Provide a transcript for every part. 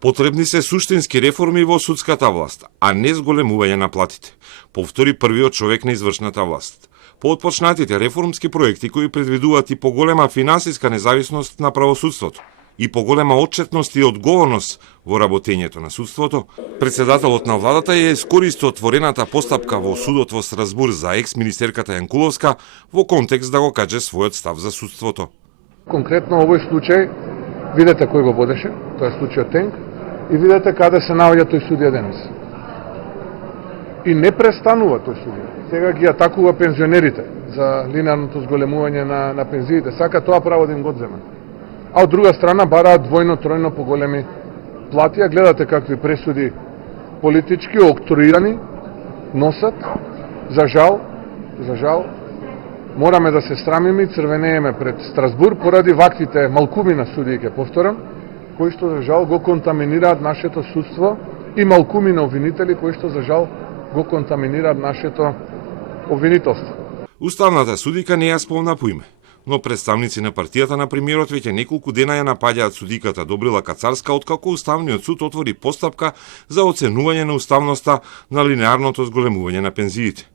Потребни се суштински реформи во судската власт, а не зголемување на платите, повтори првиот човек на извршната власт. По отпочнатите реформски проекти кои предвидуваат и поголема финансиска независност на правосудството и поголема отчетност и одговорност во работењето на судството, председателот на владата ја искористи отворената постапка во судот во Страсбур за екс-министерката Јанкуловска во контекст да го каже својот став за судството. Конкретно овој случај, видете кој го водеше, тоа е случајот Тенк, и видете каде се наоѓа тој судија денес. И не престанува тој судија. Сега ги атакува пензионерите за линеарното зголемување на пензиите. Сака тоа право да им го одземе. А од друга страна бараат двојно, тројно поголеми плати, а гледате какви пресуди политички, октруирани, носат. За жал, мораме да се срамиме и црвенееме пред Страсбур поради ваквите малкумина судии, ќе повторам, кои што за жал го контаминираат нашето судство и малкумина обвинители кои што за жал го контаминираат нашето обвинителство. Уставната судика не ја спомна по име, но представници на партијата на премиерот веќе неколку дена ја напаѓаат судиката Добрила Кацарска откако Уставниот суд отвори постапка за оценување на уставноста на линеарното зголемување на пензиите.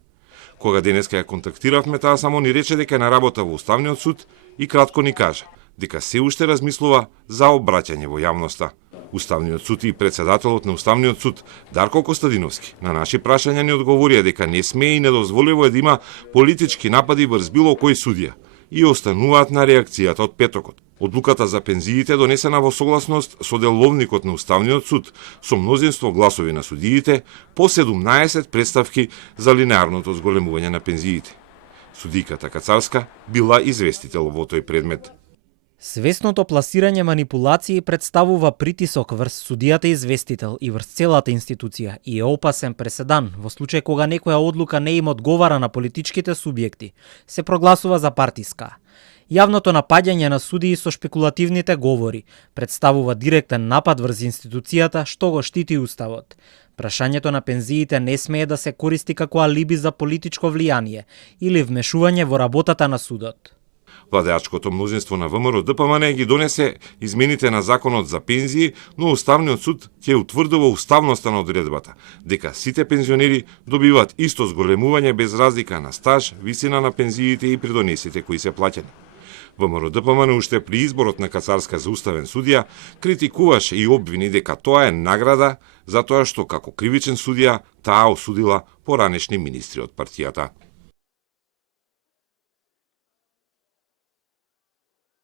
Кога денеска ја контактиравме, таа само ни рече дека е на работа во Уставниот суд и кратко ни кажа дека се уште размислува за обраќање во јавноста. Уставниот суд и председателот на Уставниот суд Дарко Костадиновски на наши прашања ни одговорија дека не смее и недозволиво е да има политички напади врз било кој судија и остануваат на реакцијата од петокот. Одлуката за пензиите донесена во согласност со деловникот на Уставниот суд со мнозинство гласови на судиите по 17 представки за линеарното зголемување на пензиите. Судиката Кацарска била известител во тој предмет. Свесното пласирање манипулации представува притисок врз судијата известител и врз целата институција и е опасен преседан во случај кога некоја одлука не им одговара на политичките субјекти, се прогласува за партиска. Јавното напаѓање на судии со шпекулативните говори представува директен напад врз институцијата што го штити уставот. Прашањето на пензиите не смее да се користи како алиби за политичко влијание или вмешување во работата на судот. Владеачкото мнозинство на ВМРО ДПМН ги донесе измените на законот за пензии, но Уставниот суд ќе утврдува уставноста на одредбата, дека сите пензионери добиваат исто зголемување без разлика на стаж, висина на пензиите и придонесите кои се плаќани. ВМРО ДПМН уште при изборот на Кацарска за уставен судија критикуваше и обвини дека тоа е награда за тоа што како кривичен судија таа осудила поранешни министри од партијата.